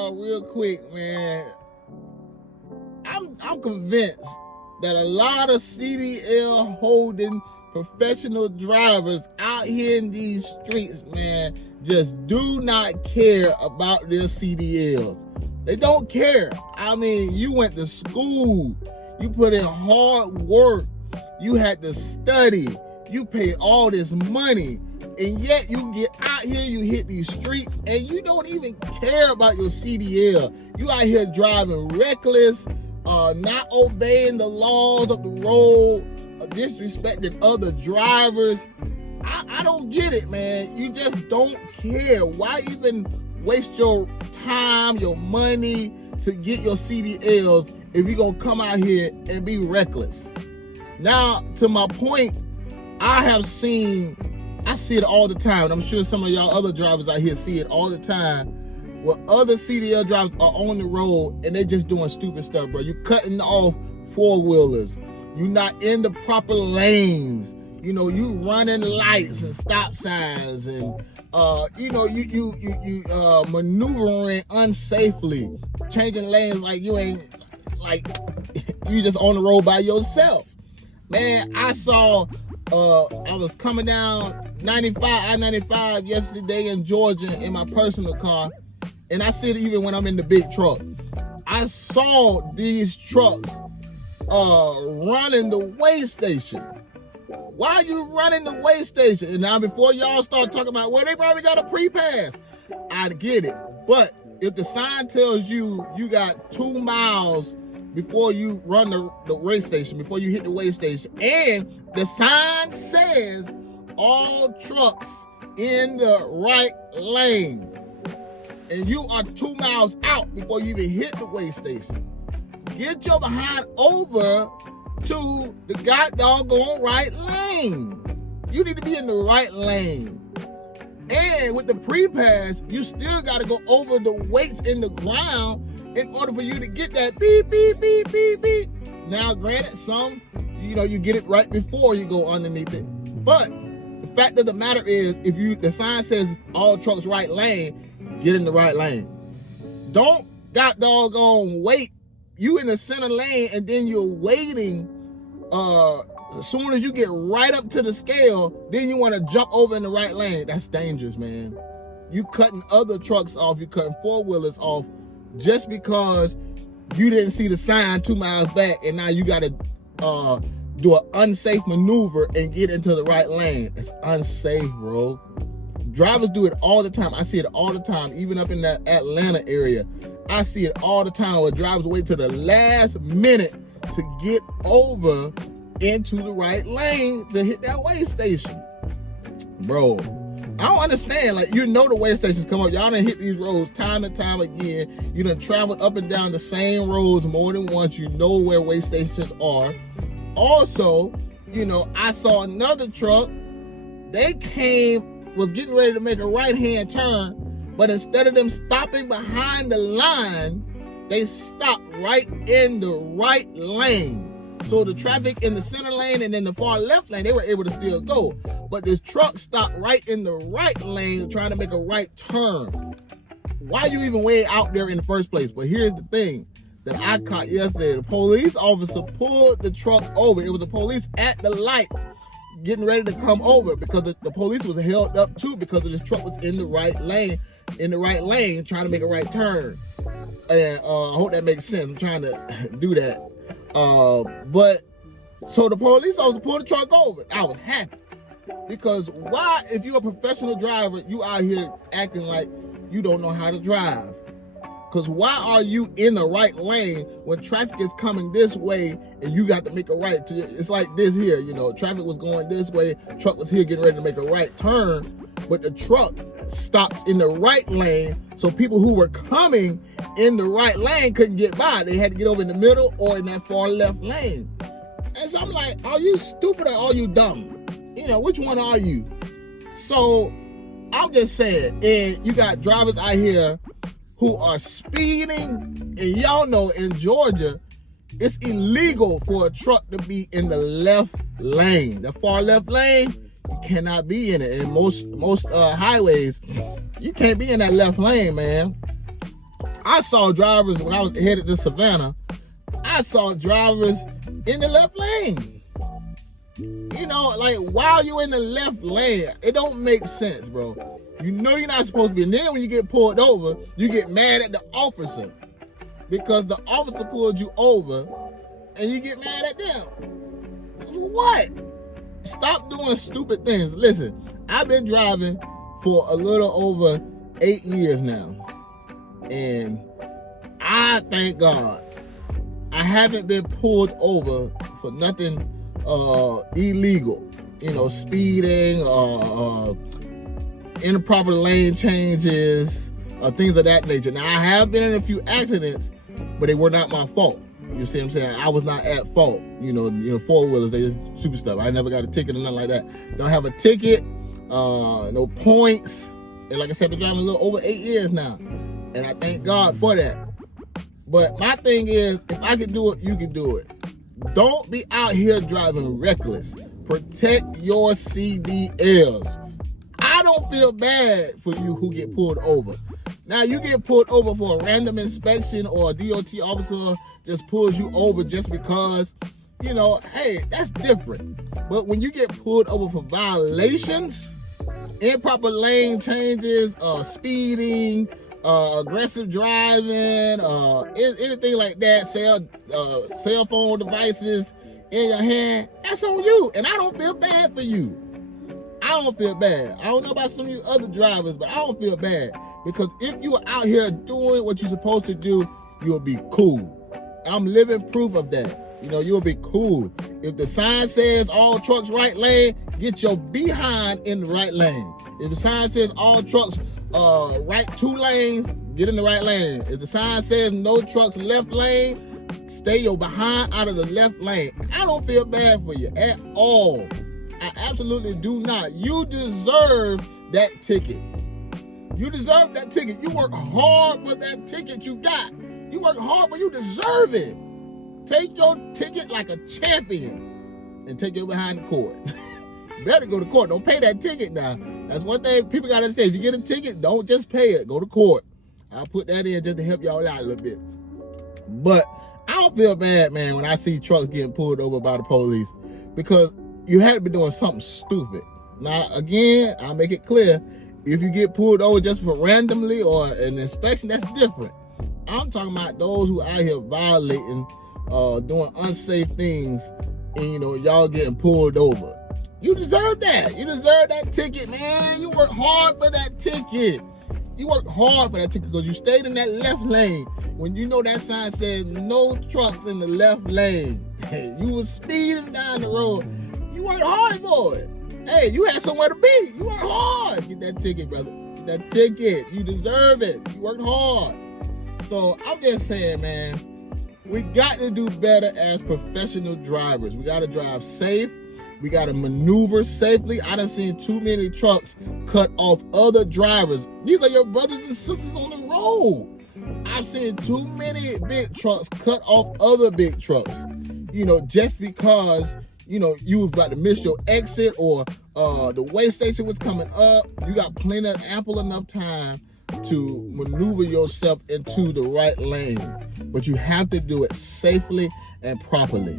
y'all real quick, man. I'm convinced that a lot of CDL holding professional drivers out here in these streets, man, just do not care about their CDLs. They don't care. I mean, you went to school, you put in hard work, you had to study, you paid all this money, and yet you get out here, you hit these streets, and you don't even care about your CDL. You out here driving reckless, not obeying the laws of the road, disrespecting other drivers. I don't get it, man. You just don't care. Why even waste your time, your money to get your CDLs if you're going to come out here and be reckless? Now, to my point, I see it all the time, and I'm sure some of y'all other drivers out here see it all the time, where other CDL drivers are on the road and they just doing stupid stuff, bro. You cutting off four-wheelers. You're not in the proper lanes. You know, you running lights and stop signs, and you maneuvering unsafely, changing lanes like you ain't, like you just on the road by yourself. Man, I saw, I was coming down I-95 yesterday in Georgia in my personal car, and I see it even when I'm in the big truck. I saw these trucks running the weigh station. Why are you running the weigh station? And now before y'all start talking about, well, they probably got a pre-pass. I get it. But if the sign tells you you got 2 miles before you run the weigh station, before you hit the weigh station, and the sign says all trucks in the right lane, and you are 2 miles out before you even hit the weigh station, get your behind over to the goddamn right lane. You need to be in the right lane. And with the pre-pass, you still got to go over the weights in the ground in order for you to get that beep, beep, beep, beep, beep. Now, granted, some, you get it right before you go underneath it. But the fact of the matter is, if the sign says all trucks right lane, get in the right lane. Don't doggone wait. You in the center lane, and then you're waiting. As soon as you get right up to the scale, then you want to jump over in the right lane. That's dangerous, man. You cutting other trucks off. You cutting four-wheelers off just because you didn't see the sign 2 miles back, and now you got to do an unsafe maneuver and get into the right lane. It's unsafe, bro. Drivers do it all the time. I see it all the time, even up in that Atlanta area. I see it all the time where drivers wait till the last minute to get over into the right lane to hit that weigh station. Bro, I don't understand. Like, the weigh stations come up. Y'all done hit these roads time and time again. You done traveled up and down the same roads more than once. You know where weigh stations are. Also, I saw another truck. They was getting ready to make a right-hand turn, but instead of them stopping behind the line, they stopped right in the right lane. So the traffic in the center lane and in the far left lane, they were able to still go. But this truck stopped right in the right lane trying to make a right turn. Why you even way out there in the first place? But here's the thing that I caught yesterday. The police officer pulled the truck over. It was the police at the light getting ready to come over because the police was held up too because of this truck was in the right lane, trying to make a right turn. And I hope that makes sense. I'm trying to do that. But so the police officer pulled the truck over. I was happy because why, if you're a professional driver, you out here acting like you don't know how to drive? Because why are you in the right lane when traffic is coming this way and you got to make a right? It's like this here, traffic was going this way, truck was here getting ready to make a right turn, but the truck stopped in the right lane, so people who were coming in the right lane couldn't get by. They had to get over in the middle or in that far left lane. And so I'm like, are you stupid or are you dumb? Which one are you? So I'm just saying, and you got drivers out here who are speeding, and y'all know in Georgia, it's illegal for a truck to be in the left lane. The far left lane, you cannot be in it. And most highways, you can't be in that left lane, man. I saw drivers when I was headed to Savannah. I saw drivers in the left lane. You know, like while you're in the left lane, it don't make sense, bro. You know you're not supposed to be. And then when you get pulled over, you get mad at the officer because the officer pulled you over, and you get mad at them. What? Stop doing stupid things. Listen, I've been driving for a little over 8 years now, and I thank God I haven't been pulled over for nothing illegal, you know, speeding, improper lane changes, things of that nature. Now, I have been in a few accidents, but they were not my fault. You see what I'm saying? I was not at fault. You know, four-wheelers, they just stupid stuff. I never got a ticket or nothing like that. Don't have a ticket, no points. And like I said, I've been driving a little over 8 years now. And I thank God for that. But my thing is, if I can do it, you can do it. Don't be out here driving reckless. Protect your CDLs. I don't feel bad for you who get pulled over. Now, you get pulled over for a random inspection or a DOT officer just pulls you over just because, you know, hey, that's different. But when you get pulled over for violations, improper lane changes, speeding, aggressive driving, anything like that, cell phone devices in your hand, that's on you. And I don't feel bad for you. I don't feel bad. I don't know about some of you other drivers, but I don't feel bad. Because if you are out here doing what you're supposed to do, you'll be cool. I'm living proof of that. You know, you'll be cool. If the sign says all trucks right lane, get your behind in the right lane. If the sign says all trucks right 2 lanes, get in the right lane. If the sign says no trucks left lane, stay your behind out of the left lane. I don't feel bad for you at all. I absolutely do not. You deserve that ticket. You deserve that ticket. You work hard for that ticket you got. You work hard for you deserve it. Take your ticket like a champion and take it behind the court. Better go to court. Don't pay that ticket now. That's one thing people got to understand. If you get a ticket, don't just pay it. Go to court. I'll put that in just to help y'all out a little bit. But I don't feel bad, man, when I see trucks getting pulled over by the police because you had to be doing something stupid. Now, again, I'll make it clear. If you get pulled over just for randomly or an inspection, that's different. I'm talking about those who out here violating, doing unsafe things, and you know, y'all getting pulled over. You deserve that. You deserve that ticket, man. You work hard for that ticket. You work hard for that ticket because you stayed in that left lane when you know that sign says no trucks in the left lane. Hey, you was speeding down the road. You worked hard for it. Hey, you had somewhere to be. You worked hard. Get that ticket, brother. Get that ticket. You deserve it. You worked hard. So I'm just saying, man, we got to do better as professional drivers. We got to drive safe. We got to maneuver safely. I done seen too many trucks cut off other drivers. These are your brothers and sisters on the road. I've seen too many big trucks cut off other big trucks, you know, just because, you know, you was about to miss your exit or the way station was coming up. You got plenty of ample enough time to maneuver yourself into the right lane, but you have to do it safely and properly.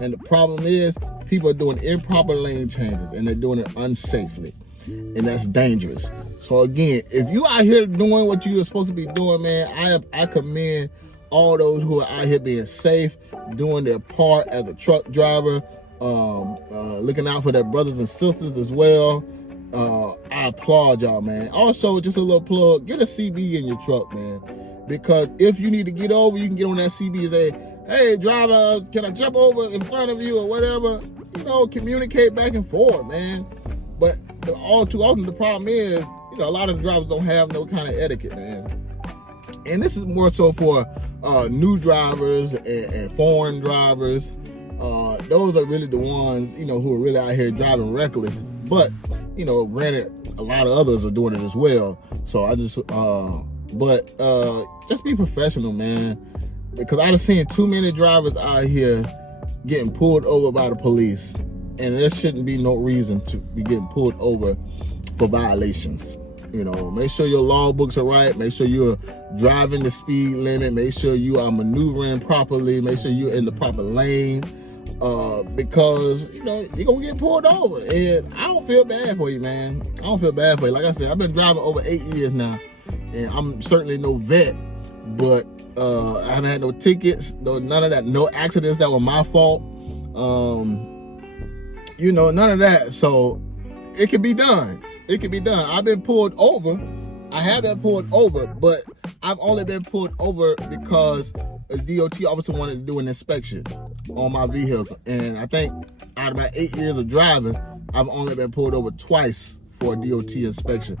And the problem is people are doing improper lane changes and they're doing it unsafely, and that's dangerous. So again, if you out here doing what you're supposed to be doing, man, I commend all those who are out here being safe, doing their part as a truck driver, looking out for their brothers and sisters as well. I applaud y'all, man. Also, just a little plug, get a CB in your truck, man. Because if you need to get over, you can get on that CB and say, hey, driver, can I jump over in front of you or whatever? You know, communicate back and forth, man. But all too often, the problem is, you know, a lot of the drivers don't have no kind of etiquette, man. And this is more so for new drivers and foreign drivers. Those are really the ones, you know, who are really out here driving reckless. But, you know, granted, a lot of others are doing it as well. So I just, just be professional, man. Because I've seen too many drivers out here getting pulled over by the police. And there shouldn't be no reason to be getting pulled over for violations. You know, make sure your logbooks are right. Make sure you're driving the speed limit. Make sure you are maneuvering properly. Make sure you're in the proper lane. Because, you know, you're going to get pulled over. And I don't feel bad for you, man. I don't feel bad for you. Like I said, I've been driving over 8 years now. And I'm certainly no vet. But I haven't had no tickets. None of that. No accidents that were my fault. You know, none of that. So it can be done. It can be done. I've been pulled over. I have been pulled over, but I've only been pulled over because a DOT officer wanted to do an inspection on my vehicle. And I think out of my 8 years of driving, I've only been pulled over twice for a DOT inspection.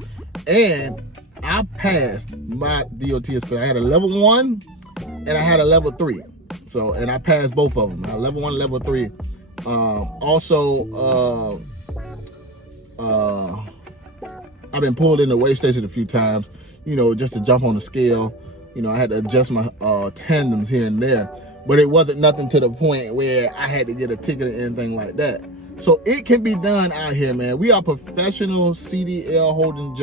And I passed my DOT inspection. I had a level 1 and I had a level 3. So, and I passed both of them. Level 1, level 3. I've been pulled in the weigh station a few times, you know, just to jump on the scale. You know, I had to adjust my tandems here and there, but it wasn't nothing to the point where I had to get a ticket or anything like that. So it can be done out here, man. We are professional CDL holding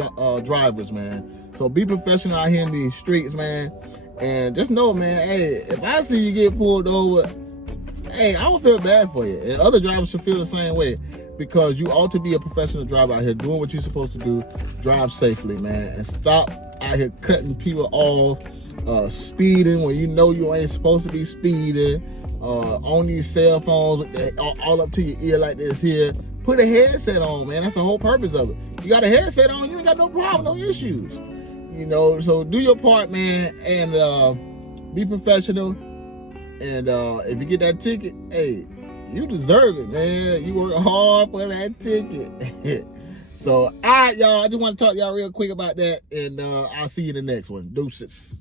drivers, man. So be professional out here in these streets, man. And just know, man, hey, if I see you get pulled over, hey, I don't feel bad for you. And other drivers should feel the same way, because you ought to be a professional driver out here doing what you're supposed to do. Drive safely, man, and stop out here cutting people off, speeding when you know you ain't supposed to be speeding, on these cell phones all up to your ear like this here. Put a headset on, man. That's the whole purpose of it. You got a headset on, you ain't got no problem, no issues. You know, so do your part, man, and be professional. And if you get that ticket, hey, you deserve it, man. You work hard for that ticket. So, all right, y'all. I just want to talk to y'all real quick about that. And I'll see you in the next one. Deuces.